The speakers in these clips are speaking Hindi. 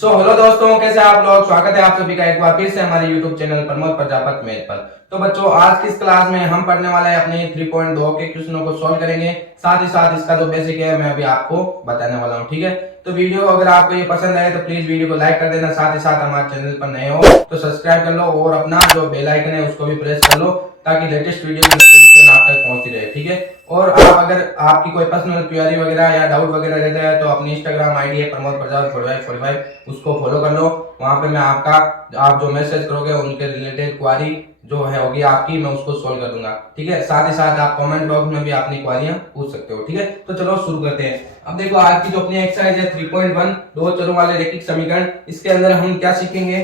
हेलो दोस्तों, कैसे आप लोग। स्वागत है आप सभी का एक बार फिर से हमारे YouTube channel Pramod Prajapat math पर। तो बच्चों, आज की इस क्लास में हम पढ़ने वाले हैं अपने 3.2 के क्वेश्चनों को सॉल्व करेंगे। साथ ही साथ इसका जो बेसिक है मैं अभी आपको बताने वाला हूँ। ठीक है, तो वीडियो अगर आपको ये पसंद आए तो प्लीज वीडियो को लाइक कर देना। साथ ही साथ हमारे चैनल पर नए हो तो सब्सक्राइब कर लो और अपना जो बेल आइकन है उसको भी प्रेस कर लो ताकि लेटेस्ट वीडियो की नोटिफिकेशन आप तक पहुंचती रहे। ठीक है, और आप अगर आपकी कोई पर्सनल क्वेरी वगैरह या डाउट वगैरह रहता है तो अपनी इंस्टाग्राम आईडी है प्रमोद प्रजापत 4545, उसको फॉलो कर लो। वहां पे मैं आपका आप जो मैसेज करोगे उनके रिलेटेड क्वेरी जो है होगी आपकी, मैं उसको सॉल्व कर दूंगा। ठीक है, साथ ही साथ आप कमेंट बॉक्स में भी अपनी क्वेरियां पूछ सकते हो। ठीक है, तो चलो शुरू करते हैं। अब देखो, आज की जो अपनी एक्सरसाइज है 3.1 दो चरों वाले रैखिक समीकरण, इसके अंदर हम क्या सीखेंगे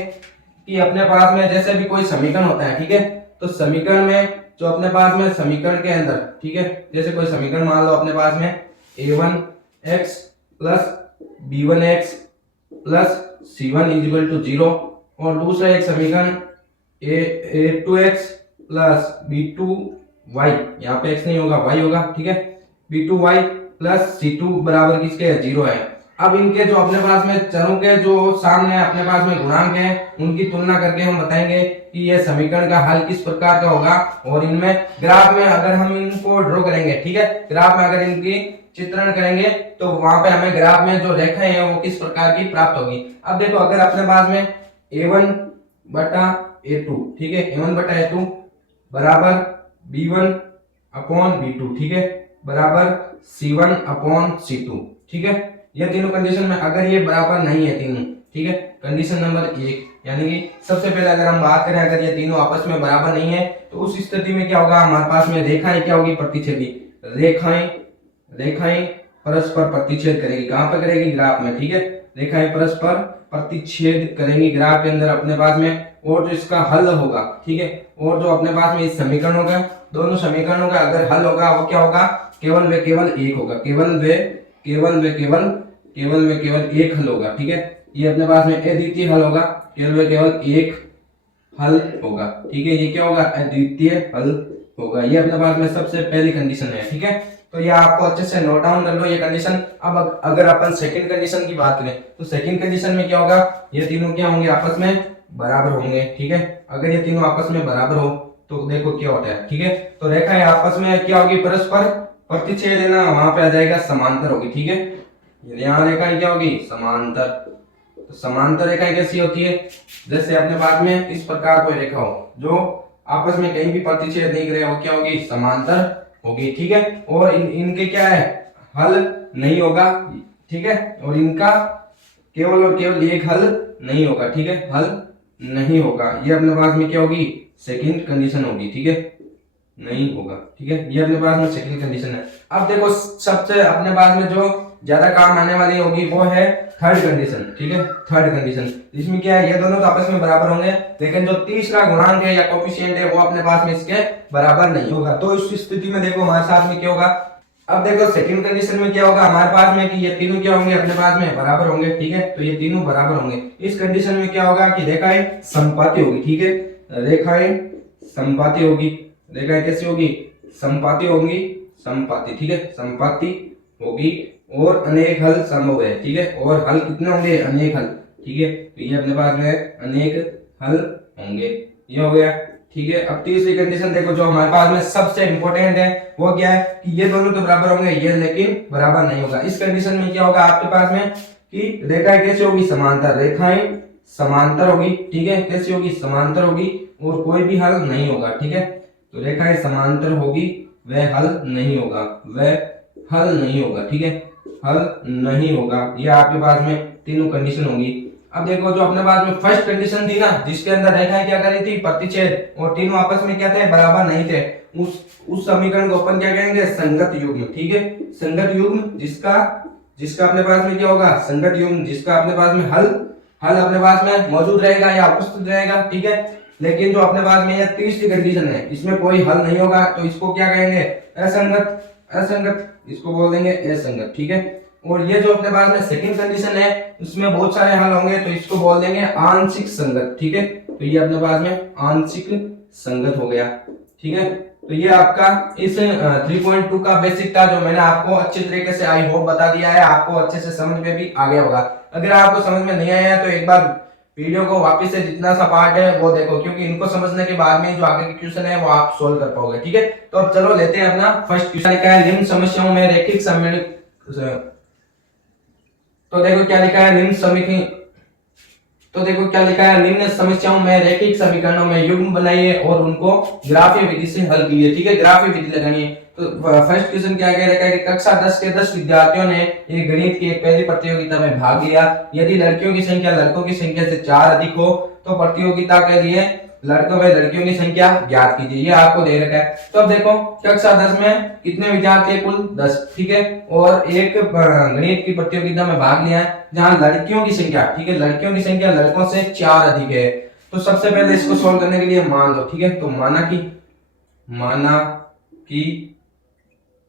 कि अपने पास में जैसे भी कोई समीकरण होता है, ठीक है, तो समीकरण में जो अपने पास में समीकरण के अंदर, ठीक है, जैसे कोई समीकरण मान लो अपने पास में a1x plus b1x plus c1 is equal to 0 और दूसरा एक समीकरण a2x प्लस b2y, यहाँ पे x नहीं होगा y होगा। ठीक है, b2y प्लस c2 बराबर किसके है, 0 है। अब इनके जो अपने पास में चरों के जो सामने अपने पास में गुणांक है उनकी तुलना करके हम बताएंगे कि यह समीकरण का हल किस प्रकार का होगा। और इनमें ग्राफ में अगर हम इनको ड्रॉ करेंगे, ठीक है, ग्राफ में अगर इनकी चित्रण करेंगे तो वहां पे हमें ग्राफ में जो रेखाएं हैं वो किस प्रकार की प्राप्त होगी। अब देखो, अगर अपने पास में a1 बटा a2, ठीक है, a1 बटा a2 बराबर b1 अपॉन b2, ठीक है, बराबर c1 अपॉन c2। ठीक है, ये तीनों कंडीशन में अगर ये बराबर नहीं है तीनों, ठीक है, कंडीशन नंबर 1, यानी कि सबसे पहले अगर हम बात करें अगर ये तीनों आपस में बराबर नहीं है तो उस स्थिति में क्या होगा, हमारे पास में रेखाएं क्या होगी, प्रतिच्छेदी रेखाएं रेखाएं परस्पर प्रतिच्छेद करेगी। कहां पर करेगी, ग्राफ में। ठीक है, रेखाएं परस्पर प्रतिच्छेद करेंगी ग्राफ के अंदर अपने पास में। और जो इसका हल होगा, ठीक है, और जो अपने पास में इस समीकरण होगा, दोनों समीकरणों का अगर हल होगा वो क्या होगा, केवल वे केवल एक होगा, केवल एक हल होगा। ठीक है, ये अपने पास में अद्वितीय हल होगा, केवल एक हल होगा। ठीक है, ये क्या होगा, अद्वितीय हल होगा। ये अपने पास में सबसे पहली कंडीशन है। ठीक है, तो ये आपको अच्छे से नोट डाउन कर लो ये कंडीशन। अब अगर अपन सेकंड कंडीशन की बात करें तो सेकंड कंडीशन में क्या होगा, ये तीनों क्या होंगे, आपस में बराबर होंगे। ठीक है, अगर ये तीनों आपस में बराबर हो तो देखो क्या होता है। ठीक है, तो रेखाएं आपस में क्या होगी, परस्पर प्रतिच्छेद है ना, वहां पे आ जाएगा समांतर होगी। ठीक है, यहाँ रेखाएं क्या होगी, समांतर। तो समांतर रेखाएं कैसी होती है, जैसे अपने पास में इस प्रकार कोई रेखा हो जो आपस में कहीं भी प्रतिच्छेद नहीं करे, वो क्या होगी, समांतर होगी। ठीक है, और इनके क्या है, हल नहीं होगा। ठीक है, और इनका केवल और केवल एक हल नहीं होगा। ठीक है, हल नहीं होगा। ये अपने पास में क्या होगी, सेकंड कंडीशन होगी। ठीक है, नहीं होगा। ठीक है, ये अपने पास में सेकंड कंडीशन है। अब देखो, सबसे अपने पास में जो ज्यादा काम आने वाली होगी वो है थर्ड कंडीशन। ठीक है, थर्ड कंडीशन, इसमें क्या है, ये दोनों तो आपस में बराबर होंगे लेकिन जो तीसरा गुणांक है या कोफिशिएंट है वो अपने पास में इसके बराबर नहीं होगा। तो इस स्थिति में देखो हमारे साथ में क्या होगा। अब देखो सेकंड कंडीशन में क्या होगा हमारे पास में कि ये तीनों क्या होंगे, अपने पास में बराबर होंगे। ठीक है, तो ये तीनों बराबर होंगे। इस कंडीशन में क्या होगा कि रेखाएं समपाती होगी। ठीक है, रेखाएं समपाती होगी। रेखाएं कैसी होगी, समपाती होंगी, समपाती। ठीक है, समपाती होगी और अनेक हल संभव है। ठीक है, और हल कितने होंगे, अनेक हल। ठीक है, तो ये अपने पास में अनेक हल होंगे। ये हो गया। ठीक है, अब तीसरी कंडीशन देखो जो हमारे पास में सबसे इंपॉर्टेंट है वो क्या है कि ये दोनों तो बराबर होंगे, ये लेकिन बराबर नहीं होगा। इस कंडीशन में क्या होगा आपके पास में कि रेखाएं कैसी होगी, समांतर। रेखाएं समांतर होगी। ठीक है, कैसी होगी, समांतर होगी और कोई भी हल नहीं होगा। ठीक है, तो रेखाएं समांतर होगी, वह हल नहीं होगा, वह हल नहीं होगा। ठीक है, हल नहीं होगा। ये आपके पास में तीनों कंडीशन होगी। अब देखो, जो अपने पास में फर्स्ट कंडीशन थी ना, जिसके अंदर रेखाएं क्या कर रही थी, प्रतिच्छेद, और तीनों आपस में क्या थे, बराबर नहीं थे, उस समीकरण को अपन क्या कहेंगे, संगत युग्म। ठीक है, संगत युग्म जिसका अपने पास में क्या होगा, संगत युग्म जिसका अपने पास में हल अपने पास में मौजूद रहेगा या उपस्थित रहेगा। ठीक है, लेकिन जो अपने पास में यह तीसरी कंडीशन है इसमें कोई हल नहीं होगा तो इसको क्या कहेंगे, असंगत, इसको बोल देंगे असंगत। ठीक है, और ये जो अपने पास में सेकंड कंडीशन है उसमें बहुत सारे हल होंगे तो इसको बोल देंगे आंशिक संगत। ठीक है, तो ये अपने पास में आंशिक संगत हो गया। ठीक है, तो ये आपका इस 3.2 का बेसिक था जो मैंने आपको अच्छी तरीके से आई होप बता दिया है, आपको अच्छे से समझ में भी आ गया होगा। अगर आपको समझ में नहीं आया तो एक बार वीडियो को वापस से जितना सा पार्ट है वो देखो, क्योंकि इनको समझने के बाद में जो आगे के क्वेश्चन है वो आप सोल्व कर पाओगे। ठीक है, तो अब चलो लेते हैं अपना फर्स्ट क्वेश्चन। क्या है, निम्न समस्याओं में रैखिक समीकरण। तो देखो क्या लिखा है, निम्न समीकरण। तो देखो क्या लिखा है, निम्न समस्याओं में रैखिक समीकरणों में युग्म बनाइए और उनको ग्राफीय विधि से हल कीजिए। ठीक है, ग्राफीय विधि लगानी है। तो फर्स्ट क्वेश्चन क्या कह रखा है कि कक्षा 10 के 10 विद्यार्थियों ने एक गणित की एक पहली प्रतियोगिता में भाग लिया। यदि लड़कियों की संख्या लड़कों की संख्या से 4 अधिक हो तो प्रतियोगिता के लिए लड़कों में लड़कियों की संख्या ज्ञात कीजिए। ये आपको दे रखा है। तो अब देखो कक्षा 10 में कितने विद्यार्थी है, कुल 10। ठीक है, और एक गणित की प्रतियोगिता में भाग लिया है जहां लड़कियों की संख्या, ठीक है, लड़कियों की संख्या लड़कों से 4 अधिक है। तो सबसे पहले इसको सोल्व करने के लिए मान लो। ठीक है, तो माना कि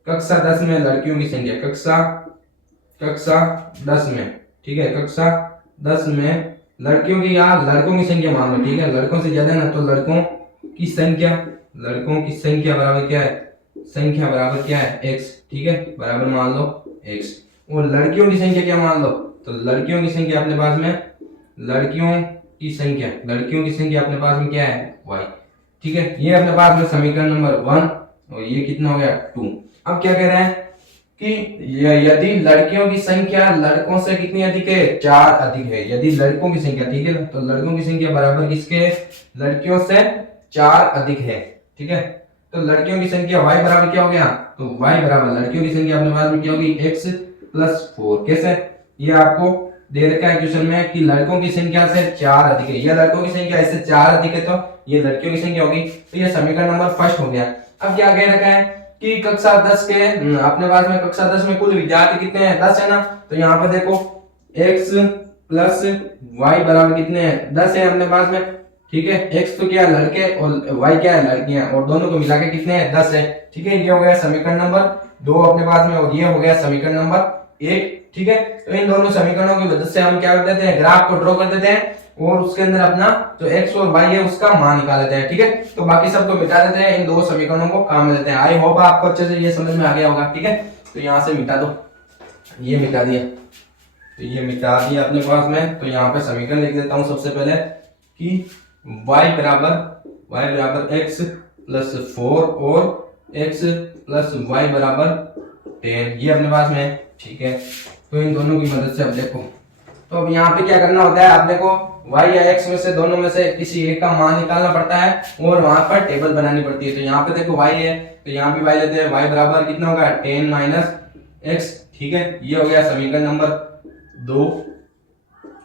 कक्षा 10 में लड़कियों की संख्या, कक्षा 10 में, ठीक है, कक्षा 10 में लड़कियों की या लड़कों की संख्या मान लो। ठीक है, लड़कों से ज्यादा है ना, तो लड़कों की संख्या बराबर क्या है, संख्या बराबर क्या है, x। ठीक है, बराबर मान लो x। और लड़कियों की संख्या क्या मान लो, तो लड़कियों की संख्या अपने पास में, लड़कियों की संख्या अपने पास में क्या है, y। ठीक है, ये अपने पास में समीकरण नंबर 1 और ये कितना हो गया 2। अब क्या कह रहे हैं कि यदि लड़कियों की संख्या लड़कों से कितनी अधिक है, 4 अधिक है। यदि लड़कों की संख्या, ठीक है ना, तो लड़कों की संख्या बराबर किसके, लड़कियों से 4 अधिक है। ठीक है, तो लड़कियों की संख्या y बराबर क्या हो गया, तो y बराबर लड़कियों की संख्या अपने पास में क्या होगी, x + 4। कैसे, ये आपको दे रखा है क्वेश्चन में कि लड़कों की संख्या से 4 अधिक है। यह लड़कों की संख्या इससे 4 अधिक है तो ये लड़कियों की संख्या होगी। तो ये समीकरण नंबर फर्स्ट हो गया। अब क्या कह रखा है कि कक्षा 10 के अपने पास में कक्षा 10 में कुल विद्यार्थी कितने हैं, 10 है ना। तो यहाँ पे देखो x + y बराबर कितने हैं, 10 है अपने पास में। ठीक है, x तो क्या है लड़के और y क्या है लड़कियां, और दोनों को मिला के कितने हैं, 10 है। ठीक है, ये हो गया समीकरण नंबर 2 अपने पास में, और ये हो गया समीकरण नंबर 1। ठीक है, तो इन दोनों समीकरणों की मदद से हम क्या कर देते हैं, ग्राफ को ड्रॉ कर देते हैं और उसके अंदर अपना जो x और y है उसका मान निकाल लेते हैं। ठीक है, तो बाकी सबको मिटा देते हैं, इन दो समीकरणों को काम में लेते हैं। आई होप आपको अच्छे से ये समझ में आ गया होगा। ठीक है, तो यहाँ से मिटा दो, ये मिटा दिया, तो ये मिटा दिया अपने पास में। तो यहाँ पे समीकरण लिख देता हूँ सबसे पहले कि y बराबर x + 4 और x + y बराबर 10, ये अपने पास में। ठीक है, तो इन दोनों की मदद से अब देखो, तो अब यहाँ पे क्या करना होता है, आपने को y या x में से दोनों में से किसी एक का मान निकालना पड़ता है और वहां पर टेबल बनानी पड़ती है। तो यहाँ पे देखो y है, तो यहाँ पे y लेते हैं, y बराबर कितना होगा 10 - x। ठीक है, ये हो गया समीकरण नंबर 2,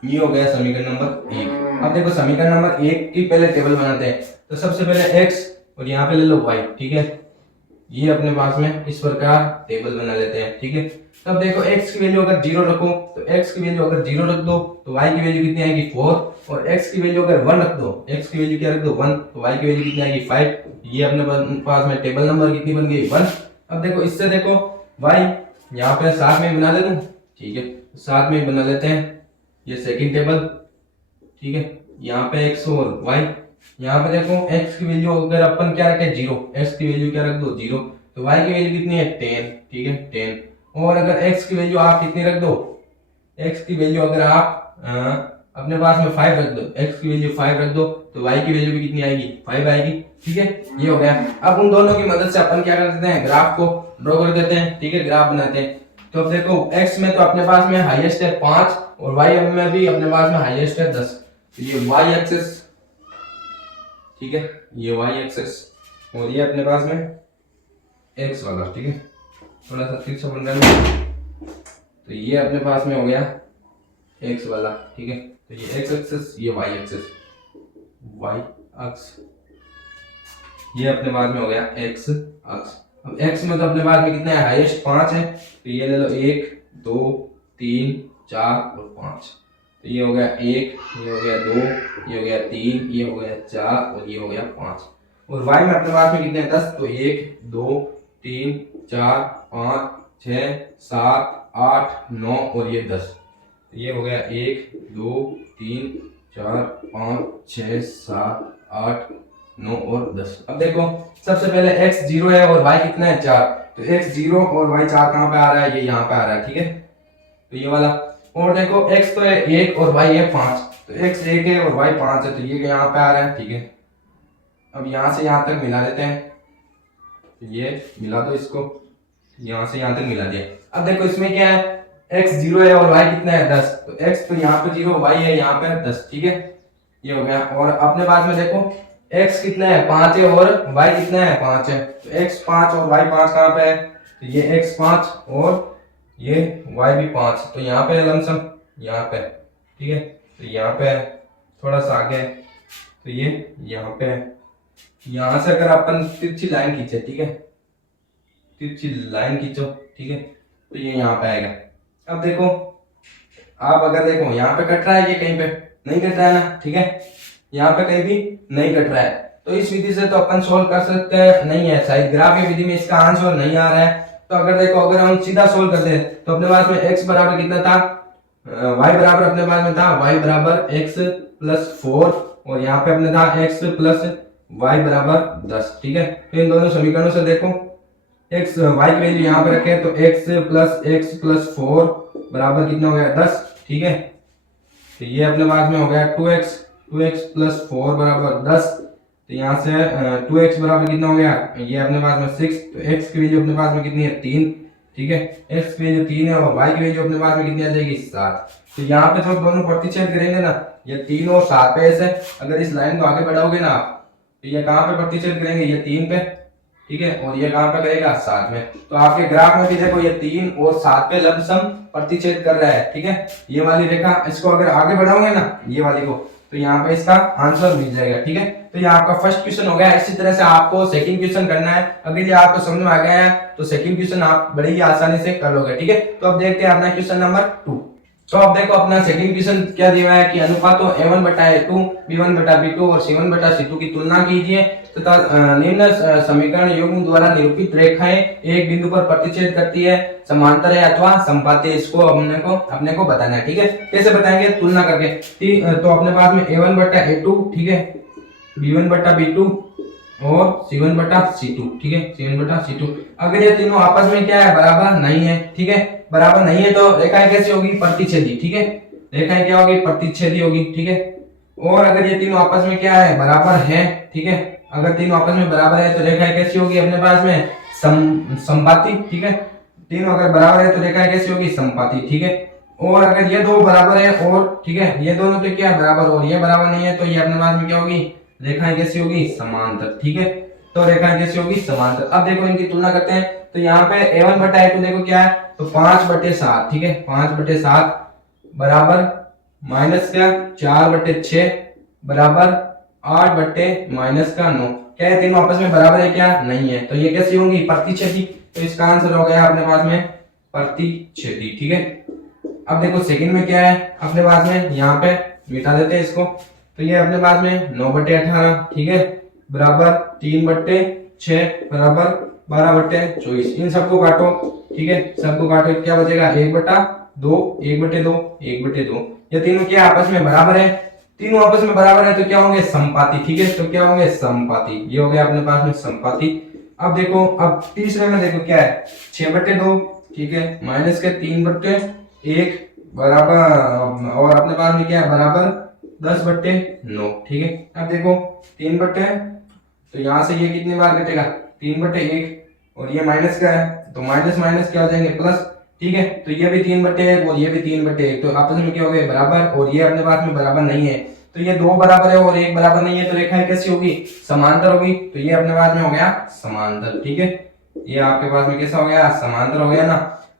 ये हो गया समीकरण नंबर 1। अब देखो समीकरण नंबर 1 की पहले टेबल बनाते हैं। तो सबसे पहले x और यहाँ पे ले लो y। ठीक है, ये अपने पास में इस प्रकार टेबल बना लेते हैं। ठीक है, तब देखो x की वैल्यू अगर 0 रखो, तो x की वैल्यू अगर 0 रख दो तो y की वैल्यू कितनी आएगी 4, और x की वैल्यू अगर 1 रख दो, x की वैल्यू क्या रख दो 1, तो y की वैल्यू कितनी आएगी 5। ये अपने पास में टेबल नंबर कितनी बन गई 1। अब देखो इससे देखो y यहाँ पे साथ में बना दे दूं। ठीक है, साथ में बना लेते हैं, ये सेकंड टेबल। ठीक है, यहाँ पे x और y, यहाँ पे देखो x की वैल्यू अगर अपन क्या रखे 0, x की वैल्यू क्या रख दो 0, तो y की वैल्यू कितनी है 10। ठीक है, 10। और अगर x की वैल्यू आप कितनी रख दो, x की वैल्यू अगर आप अपने पास में 5 रख दो, x की वैल्यू 5 रख दो, तो y की वैल्यू भी कितनी आएगी 5 आएगी। ठीक है, ये हो गया। अब उन दोनों की मदद से अपन क्या कर देते हैं, ग्राफ को ड्रॉ कर देते हैं। ठीक है, ग्राफ बनाते हैं। तो अब देखो x में तो अपने पास में हाईएस्ट है 5 और y में भी अपने पास में हाईएस्ट है 10। तो ये y एक्सिस, ठीक है, ये y एक्सिस और ये अपने पास में x वाला। ठीक है, थोड़ा सा तिरछा बन रहा है, तो ये अपने पास में हो गया x वाला। ठीक है, तो ये x एक्सिस, ये y एक्सिस, y अक्ष, ये अपने पास में हो गया x अक्ष। अब x में तो अपने पास में कितना है, हाईएस्ट 5 है, तो ये ले लो 1 2 3 4 और 5। तो ये हो गया 1, ये हो गया 2, ये हो गया 3, ये हो गया 4 और ये हो गया 5। और y में अपने पास में कितने हैं 10, तो 1 2 3 4 5 6 7 8 9 और ये 10। तो ये हो गया 1 2 3 4 5 6 7 8 9 और 10। अब देखो सबसे पहले x 0 है और y कितना है 4, तो x 0 और y 4 कहाँ पे आ रहा है, ये यहाँ पे आ रहा है। ठीक है, तो ये वाला। और देखो x तो है 1 और y है 5, तो x 1 है और y 5 है, तो ये यहाँ पे आ रहा है। ठीक है, अब यहाँ से यहाँ तक मिला देते हैं, ये मिला दो इसको, यहाँ से यहाँ तक मिला दिया। अब देखो इसमें क्या है, x 0 है और y कितना है 10, तो x तो यहाँ पे 0, y है यहाँ पे 10। ठीक है, ये हो गया। और अपने पास में देखो x कितना है 5 है और y कितना है 5 है, तो x 5 और y 5 कहाँ पे है, तो ये x 5 और ये y भी 5, तो यहाँ पे लमसम यहाँ पे। ठीक है, तो यहाँ पे थोड़ा सा आगे, तो ये यहाँ पे। यहाँ से अगर अपन तिरछी लाइन खींचे, ठीक है, तिरछी लाइन खींचो, ठीक है, तो ये यहाँ पे आएगा। अब देखो आप अगर देखो यहाँ पे कट रहा है, ये कहीं पे नहीं कट रहा है ना। ठीक है, यहाँ पे कहीं भी नहीं कट रहा है, तो इस विधि से तो अपन सोल्व कर सकते हैं, नहीं है शायद ग्राफ की विधि में इसका आंसर नहीं आ रहा है। तो अगर देखो अगर हम सीधा सोल्व करते हैं तो अपने पास में x बराबर कितना था, y बराबर अपने पास में था y बराबर x प्लस 4 और यहाँ पे अपने था x प्लस y बराबर 10। ठीक है, तो इन दोनों समीकरणों से देखो x y की वैल्यू यहाँ पे रखे तो x प्लस 4 बराबर कितना हो गया 10। ठीक है, तो ये अपने पास में हो गया 2x प्लस 4 बराबर 10। तो यहाँ से 2x बराबर कितना हो गया, ये अपने पास में 6, तो x की वैल्यू अपने पास में कितनी है 3। ठीक है, x की वैल्यू 3 है और y की वैल्यू अपने पास में कितनी आ जाएगी 7। तो यहाँ पे जब दोनों प्रतिच्छेद करेंगे ना, ये 3 और 7 पे ऐसे अगर इस लाइन को आगे बढ़ाओगे ना आप, तो ये कहाँ पे प्रतिच्छेद करेंगे, ये 3 पे। ठीक है, और ये कहाँ पे करेगा 7 में। तो आपके ग्राफ में भी देखो ये 3 और 7 पे लमसम प्रतिच्छेद कर रहा है। ठीक है, ये वाली रेखा, इसको अगर आगे बढ़ाओगे ना ये वाली को, तो यहाँ पे इसका आंसर मिल जाएगा। ठीक है, तो ये आपका फर्स्ट क्वेश्चन हो गया। इसी तरह से आपको सेकंड क्वेश्चन करना है। अगर ये आपको समझ में आ गया है तो सेकंड क्वेश्चन आप बड़े ही आसानी से कर लोगे। ठीक है, तो अब देखते हैं अपना क्वेश्चन नंबर 2। तो अब देखो अपना सेकंड क्वेश्चन क्या दिया हुआ है कि अनुपातों a1 बटा a2, b1 बटा b2 और c1 बटा c2 की तुलना कीजिए तथा निम्न समीकरण युग्म द्वारा निरूपित रेखाएं एक बिंदु पर प्रतिच्छेद करती है, समांतर है अथवा समपाती है। इसको अपने को बताना है। ठीक है, कैसे बताएंगे, तुलना करके। तो अपने पास में a1 बटा a2, ठीक है, b1 बटा b2 और c1 बटा c2। ठीक है, c1 बटा c2। अगर ये तीनों आपस में क्या है, बराबर नहीं है। ठीक है, बराबर नहीं है तो रेखाएं कैसी होगी, प्रतिच्छेदी। ठीक है, रेखाएं क्या होगी, प्रतिच्छेदी होगी। ठीक है, और अगर ये तीनों आपस में क्या है, बराबर है। ठीक है, अगर तीनों आपस में बराबर है तो रेखाएं कैसी होगी अपने पास में, समपाती। ठीक है, तीनों अगर बराबर है तो रेखाएं कैसी होगी, समपाती। ठीक है, और अगर ये दो बराबर है और, ठीक है, ये दोनों तो क्या है, बराबर, और ये बराबर नहीं है तो ये अपने पास में क्या होगी, रेखाएं कैसी होगी, समांतर। ठीक है, तो रेखाएं कैसी होगी, समांतर। अब देखो इनकी तुलना करते हैं। तो यहाँ पे a1 बटा a2 देखो क्या है, तो 5/7। ठीक है, 5/7 बराबर माइनस क्या 4/6 बराबर 8/-9। क्या है, तीनों आपस में बराबर है क्या, नहीं है, तो ये कैसी होंगी, प्रतिच्छेदी। तो इसका आंसर हो गया अपने पास में प्रतिच्छेदी। ठीक है, अब देखो सेकंड में क्या है अपने पास में, यहाँ पे मिटा देते हैं इसको। तो ये अपने पास में 9/18, ठीक है, बराबर 3/6 बराबर 12/24। इन सबको काटो। ठीक है, सबको काटो, क्या बचेगा 1/2, 1/2, 1/2। ये तीनों क्या आपस में बराबर है, तीनों आपस में बराबर है तो क्या होंगे, समपाती। ठीक है, तो क्या होंगे, समपाती। ये हो गया अपने पास में समपाती। अब देखो, अब तीसरे में देखो क्या है, 6/2, ठीक है, माइनस के 3/1 बराबर, और अपने पास में क्या है, बराबर 10/9। ठीक है, अब देखो 3/, तो यहाँ से ये कितनी बार कटेगा, 3/1, और ये माइनस का है तो माइनस माइनस क्या हो जाएंगे, प्लस। ठीक है, तो ये भी 3/1 और ये भी 3/1, तो आपस में क्या हो गए, बराबर, और ये अपने पास में बराबर नहीं है। तो ये 2 बराबर है और 1 बराबर नहीं है, तो रेखाएं कैसी होगी, समांतर होगी। तो ये अपने पास में हो गया समांतर। ठीक है, ये आपके पास में कैसा हो गया, समांतर हो गया ना।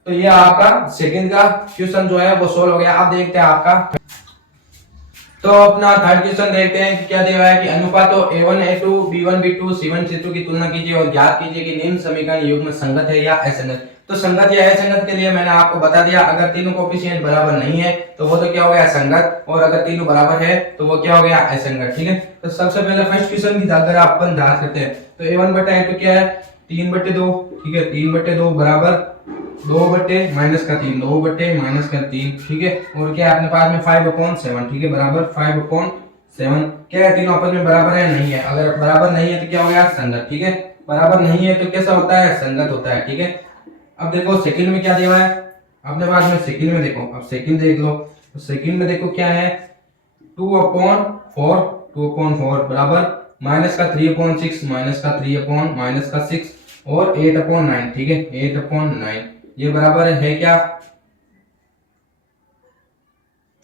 तो ये आपका सेकंड का क्वेश्चन जो है वो सोल्व हो गया। अब देखते हैं आपका, तो अपना थर्ड क्वेश्चन देखते हैं कि क्या दिया हुआ है कि अनुपातों a1 a2 b1 b2 c1 c2 की तुलना कीजिए और ज्ञात कीजिए कि निम्न समीकरण युग्म संगत है या असंगत। तो संगत या असंगत के लिए मैंने आपको बता दिया, अगर तीनों कोएफिशिएंट बराबर नहीं है तो वो तो क्या हो गया, संगत, और अगर तीनों बराबर है तो वो क्या हो गया, असंगत। ठीक है, तो सबसे पहले फर्स्ट क्वेश्चन की अगर अपन जांच करते हैं तो a1 बटा a2 क्या है, 3/2। ठीक है, 3/2 बराबर 2/-3, 2/-3। ठीक है, और क्या है अपने पास में 5/7। ठीक है, बराबर 5/7। क्या है, तीनों आपस में बराबर है, नहीं है। अगर बराबर नहीं है तो क्या हो गया, संगत। ठीक है, बराबर नहीं है तो कैसा होता है, संगत होता है। ठीक है, अब देखो सेकंड में क्या दिया हुआ है, अपने पास में सेकंड में देखो, अब सेकंड देख लो, तो सेकंड में देखो क्या है 2/4 बराबर माइनस का 3/6 माइनस का 3 माइनस का 6 और 8/9, ठीक है 8/9 ये बराबर है क्या,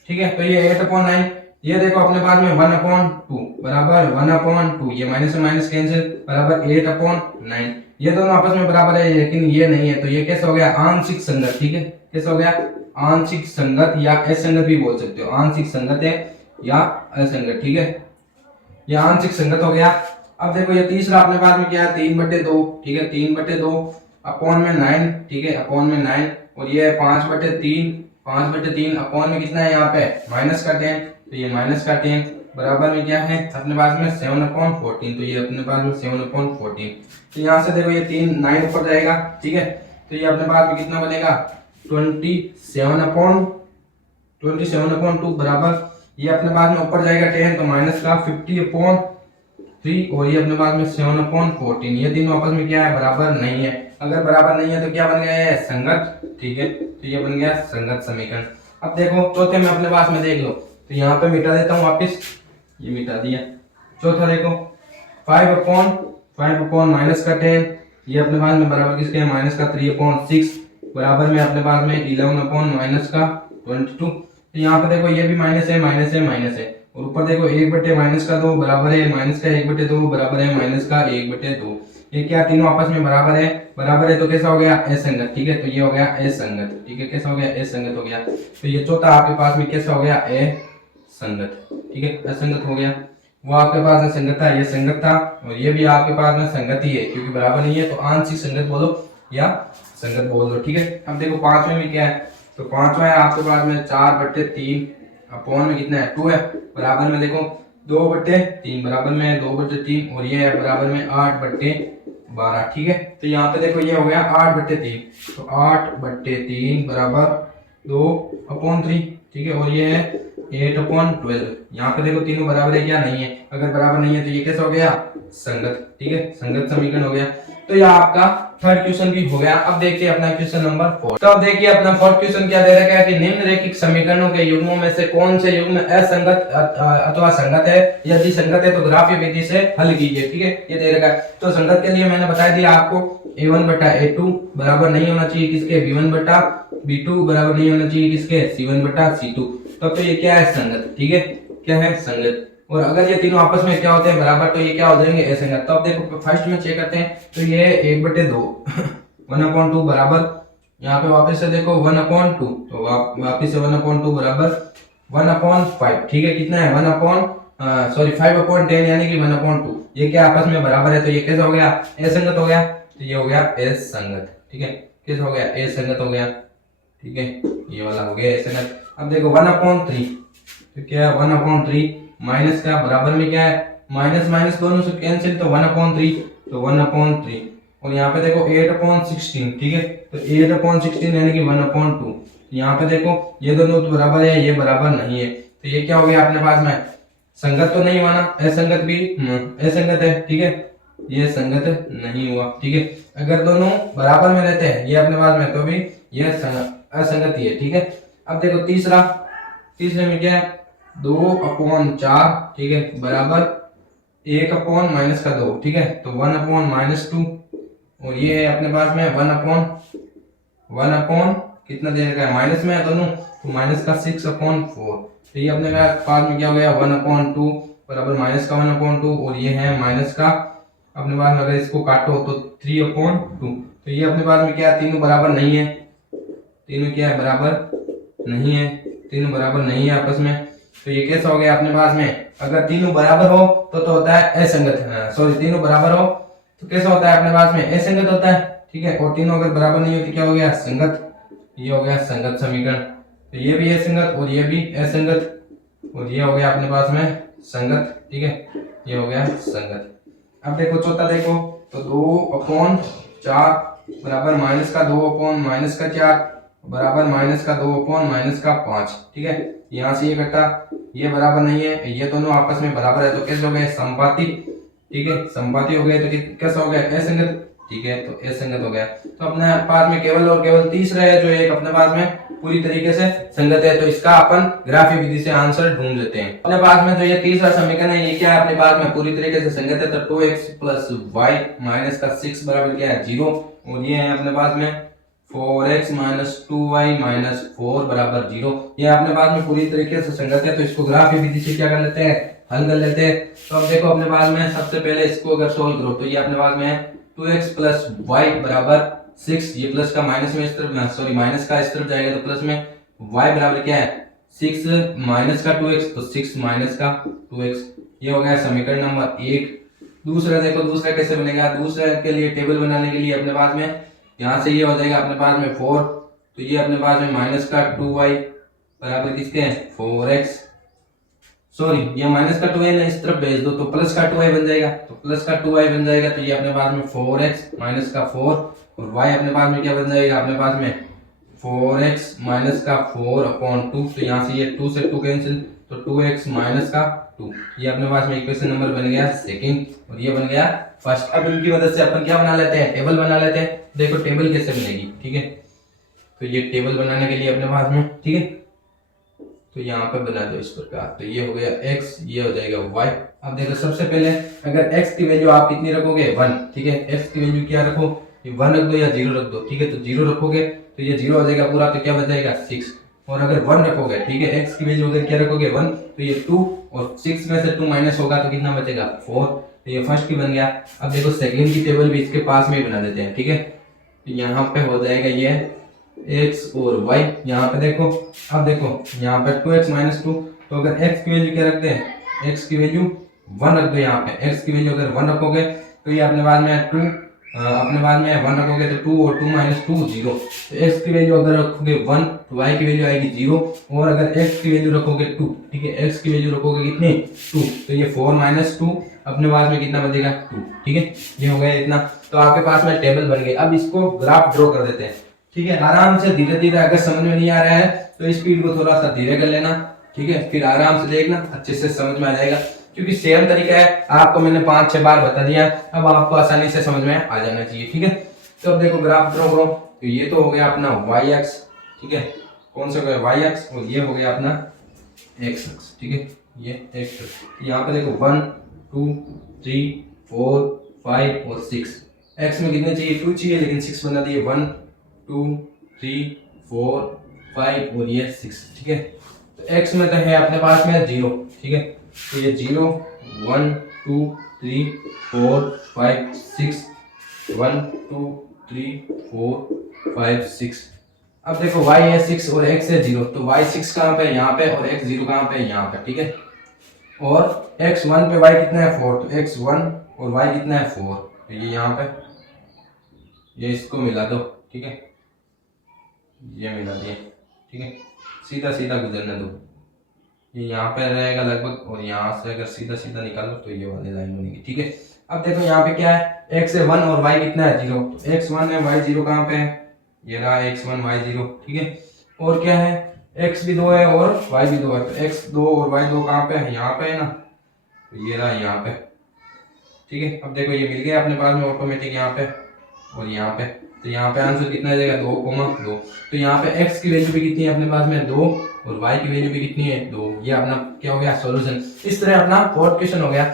ठीक है। तो ये 8/9 ये देखो अपने पास में 1/2 बराबर 1/2 ये माइनस से माइनस कैंसिल बराबर 8/9 ये दोनों आपस में बराबर है लेकिन ये नहीं है, तो ये कैसे हो गया आंशिक संगत, ठीक है कैसे हो गया आंशिक संगत या असंगत भी बोल सकते हो, आंशिक संगत है या असंगत, ठीक है ये आंशिक संगत हो गया। अब देखो ये तीसरा अपने पास में क्या है 3/2, ठीक है 3/2 अपॉन में 9, ठीक है अपॉन में 9 और ये 5/3 अपॉन में कितना है यहाँ पे माइनस का 10, तो ये माइनस का 10 बराबर में क्या है अपने पास में 7/14, तो ये अपने पास में 7/14, तो यहाँ से देखो ये 3 9 ऊपर जाएगा, ठीक है तो ये अपने पास में कितना बनेगा 27/2 बराबर ये अपने पास में ऊपर जाएगा 10 तो माइनस का 50/3 और ये अपने पास में 7/14 ये तीनों आपस में क्या है बराबर नहीं है, अगर बराबर नहीं है तो क्या बन गया है संगत, ठीक है तो ये बन गया संगत समीकरण। अब देखो चौथे में अपने पास में देख लो, तो यहाँ पे मिटा देता हूँ वापिस, ये मिटा दिया। चौथा देखो 5/5 माइनस का 10 ये अपने पास में बराबर किसके है माइनस का 3/6 बराबर में अपने पास में 11 माइनस का 22, तो यहाँ पे देखो ये भी माइनस है माइनस है माइनस है और ऊपर देखो 1/- माइनस का 2 बराबर है माइनस का 1/2 बराबर है माइनस का 1/2, ये क्या तीनों आपस में बराबर है तो कैसा हो गया असंगत, ठीक है तो ये हो गया असंगत, ठीक है कैसा हो गया असंगत हो गया। तो ये चौथा आपके पास में कैसा हो गया असंगत, ठीक है असंगत हो गया। वो आपके पास में संगत था ये संगत था और ये भी आपके पास में संगत ही है क्योंकि बराबर नहीं है, तो आंशिक संगत बोलो या संगत बोल दो, ठीक है। अब देखो पांचवें में क्या है, तो पांचवा है आपके पास में 4/3 अपॉन में कितना है 2 है बराबर में देखो 2/3 बराबर में 2/3 और ये है बराबर में 8/12, ठीक है तो यहाँ पे देखो ये हो गया 8/3 तो 8/3 बराबर 2/3, ठीक है और ये है 8/12, यहाँ पे देखो तीनों बराबर है क्या नहीं है, अगर बराबर नहीं है तो ये कैसा हो गया संगत, ठीक है संगत समीकरण हो गया। तो यह आपका थर्ड क्वेश्चन भी हो गया। अब देखिए अपना क्वेश्चन नंबर 4, तो अब देखिए अपना फोर्थ क्वेश्चन क्या दे रखा है कि निम्नलिखित समीकरणों के युग्मों में से कौन से युग्म असंगत अथवा संगत है, यदि संगत है तो ग्राफीय विधि से हल कीजिए, ठीक है ये दे रखा है। तो संगत के लिए मैंने बता दिया आपको a1/a2 बराबर नहीं होना चाहिए किसके b1/b2 बराबर नहीं होना चाहिए किसके c1/c2, तो ये क्या है संगत, ठीक है क्या है संगत। और अगर ये तीनों आपस में क्या होते हैं बराबर तो ये क्या हो जाएंगे असंगत। तो अब देखो फर्स्ट में चेक करते हैं, तो ये 1/2 1/2 बराबर यहाँ पे वापस से देखो 1/2 तो वापस से 1/2 बराबर 1/5, ठीक है कितना है 5/10 यानी कि 1/2 ये क्या आपस में बराबर है, तो ये कैसा हो गया असंगत हो गया, तो ये हो गया असंगत, ठीक है कैसा हो गया असंगत हो गया, ठीक है ये वाला हो गया असंगत। अब देखो 1/3 तो क्या है 1/3 माइनस का बराबर में क्या है माइनस माइनस दोनों से कैंसिल तो 1/3 तो 1/3 और यहाँ पे देखो 8/16, ठीक है तो 8/16 यानी कि 1/2, यहाँ पे देखो ये दोनों तो बराबर है ये बराबर नहीं है, तो ये क्या हो गया अपने पास में संगत तो नहीं माना, असंगत भी असंगत है, ठीक है ये संगत नहीं हुआ, ठीक है अगर दोनों बराबर में रहते हैं ये अपने पास में तो भी ये असंगत ही है, ठीक है। अब देखो तीसरे में क्या है 2/4, ठीक है बराबर 1/-2, ठीक है तो 1/-2 और ये है अपने पास में 1/1 कितना दे रखा है माइनस में है दोनों तो माइनस का 6/4, तो ये अपने पास में क्या हो गया 1/2 बराबर माइनस का 1/2 और ये है माइनस का अपने पास में अगर इसको काटो तो 3/2, तो ये अपने पास में क्या है तीनों बराबर नहीं है, तीनों क्या है बराबर नहीं है, तीनों बराबर नहीं है आपस में, तो ये कैसा हो गया अपने पास में अगर तीनों बराबर हो तो होता है असंगत, सॉरी तीनों बराबर हो तो कैसा होता है अपने पास में असंगत होता है, ठीक है और तीनों अगर बराबर नहीं होती क्या हो गया संगत, ये हो गया संगत समीकरण। तो ये भी असंगत और ये भी असंगत और ये हो गया अपने पास में संगत, ठीक है ये हो गया संगत। अब देखो चौथा देखो तो 2/4 बराबर माइनस का 2/-4 बराबर माइनस का 2/-5, ठीक है यहाँ से ये कटा ये बराबर नहीं है ये दोनों आपस में बराबर है तो कैसे हो गए संपाती, ठीक है संपाती हो गए तो कैसा हो गया असंगत, ठीक है, तो ये संगत हो गया। तो अपने पास में केवल और केवल तीसरा है जो एक अपने पास में पूरी तरीके से संगत है, तो इसका अपन ग्राफी विधि से आंसर ढूंढ लेते हैं। अपने पास में जो ये तीसरा समीकरण है ये क्या है, अपने पास में पूरी तरीके से संगत है, तो 2x प्लस वाई माइनस का 6 बराबर क्या है 0, और ये है अपने पास में 4x माइनस 2y माइनस 4 बराबर 0। ये अपने पास में पूरी तरीके से संगत है, तो इसको ग्राफी विधि से क्या कर लेते हैं, हल कर लेते हैं। तो अब देखो अपने पास में सबसे पहले इसको अगर सोल्व करो तो ये अपने पास में है 2x प्लस वाई बराबर 6, ये प्लस का माइनस में इस तरफ, सॉरी माइनस का इस तरफ जाएगा, तो प्लस में y बराबर क्या है 6 माइनस का 2x, तो 6 माइनस का 2x, ये हो गया समीकरण नंबर 1। दूसरा देखो, दूसरा कैसे बनेगा, दूसरे के लिए टेबल बनाने के लिए अपने पास में यहाँ से ये हो जाएगा अपने पास में 4, तो ये अपने पास में माइनस का 2y बराबर किसके हैं 4x, सॉरी ये माइनस का 2y ना इस तरफ भेज दो तो प्लस का 2y बन जाएगा, तो प्लस का 2y बन जाएगा, तो ये अपने पास में 4x माइनस का 4, और y अपने पास में क्या बन जाएगा अपने पास में 4x माइनस का 4 अपॉन 2, तो यहाँ से ये 2 से 2 कैंसिल, तो 2x माइनस का 2, ये अपने पास में इक्वेशन नंबर बन गया सेकंड, और ये बन गया फर्स्ट। अब इनकी मदद से अपन क्या बना लेते हैं, टेबल बना लेते हैं। देखो टेबल कैसे बनेगी, ठीक है, तो ये टेबल बनाने के लिए अपने पास में, ठीक है, तो यहाँ पे बना दो इस प्रकार, तो ये हो गया x, ये हो जाएगा y। अब देखो सबसे पहले अगर x की वैल्यू आप कितनी रखोगे 1, ठीक है, x की वैल्यू क्या रखो, ये 1 रख दो या 0 रख दो, ठीक है, तो 0 रखोगे तो ये 0 हो जाएगा पूरा, तो क्या बच जाएगा 6, और अगर 1 रखोगे, ठीक है, x की वैल्यू अगर क्या रखोगे 1, तो ये 2, और 6 में से 2 माइनस होगा तो कितना बचेगा 4, तो ये फर्स्ट की बन गया। अब देखो सेकंड की टेबल भी इसके पास में ही बना देते हैं, ठीक है, तो यहाँ पे हो जाएगा ये x और y, यहाँ पे देखो, अब देखो यहाँ पे 2x माइनस 2, तो अगर x की वैल्यू क्या रखते हैं, x की वैल्यू 1 रख दो, यहाँ पे x की वैल्यू अगर 1 रखोगे तो ये अपने बाद में 2, अपने बाद में 1 रखोगे तो 2 और 2 माइनस 2 0, तो x की वैल्यू अगर रखोगे 1 तो y की वैल्यू आएगी 0, और अगर x की वैल्यू रखोगे 2, ठीक है, x की वैल्यू रखोगे कितनी 2, तो ये 4 माइनस 2 अपने पास में कितना बचेगा 2, ठीक है, ये हो गया इतना। तो आपके पास में टेबल बन गई। अब इसको ग्राफ ड्रॉ कर देते हैं, ठीक है, आराम से धीरे धीरे, अगर समझ में नहीं आ रहा है तो स्पीड को थोड़ा सा धीरे कर लेना, ठीक है, फिर आराम से देखना, अच्छे से समझ में आ जाएगा, क्योंकि सेम तरीका है, आपको मैंने 5-6 बार बता दिया, अब आपको आसानी से समझ में आ जाना चाहिए, ठीक है। तो अब देखो ग्राफ ड्रॉ करो, तो ये तो हो गया अपना y अक्ष, ठीक है, कौन सा y अक्ष, और ये हो गया अपना x अक्ष, ठीक है, ये x अक्ष। यहाँ पे देखो 1 2 3 4 5 और 6, x में कितने चाहिए 2 चाहिए, लेकिन 6 बना दिए, 1 2 3 4 5 और ये 6, ठीक है। तो x में तो है अपने पास में 0, ठीक है, तो ये 0 1 2 3 4 5 6 1 2 3 4 5 6। अब देखो y है 6 और x है 0, तो y 6 कहाँ पे, यहाँ पे, और x 0 कहाँ पे, यहाँ पे, ठीक है, और x 1 पे y कितना है 4, तो x 1 और y कितना है 4, तो ये यहाँ पे, ये इसको मिला दो, ठीक है, ये मिला दिए, ठीक है, सीधा सीधा गुजरने दो, ये यहाँ पे रहेगा लगभग, और यहाँ से अगर सीधा सीधा निकालो तो ये वाली लाइन बनेगी, ठीक है। अब देखो यहाँ पे क्या है, x है 1 और y कितना है 0, तो x 1 है y 0 कहाँ पे है, ये रहा x 1 y 0, ठीक है, और क्या है x भी 2 है और y भी 2 है, तो x 2 और y 2 कहाँ पे है, यहाँ पे है ना, तो ये रहा यहाँ पे, ठीक है। अब देखो ये मिल गया अपने पास में ऑटोमेटिक यहाँ पे और यहाँ पे, तो यहाँ पे आंसर कितना आ जाएगा 2,2, तो यहाँ पे x की वैल्यू भी कितनी है अपने पास में 2 और y की वैल्यू भी कितनी है 2, ये अपना क्या हो गया सॉल्यूशन। इस तरह अपना फोर्थ क्वेश्चन हो गया।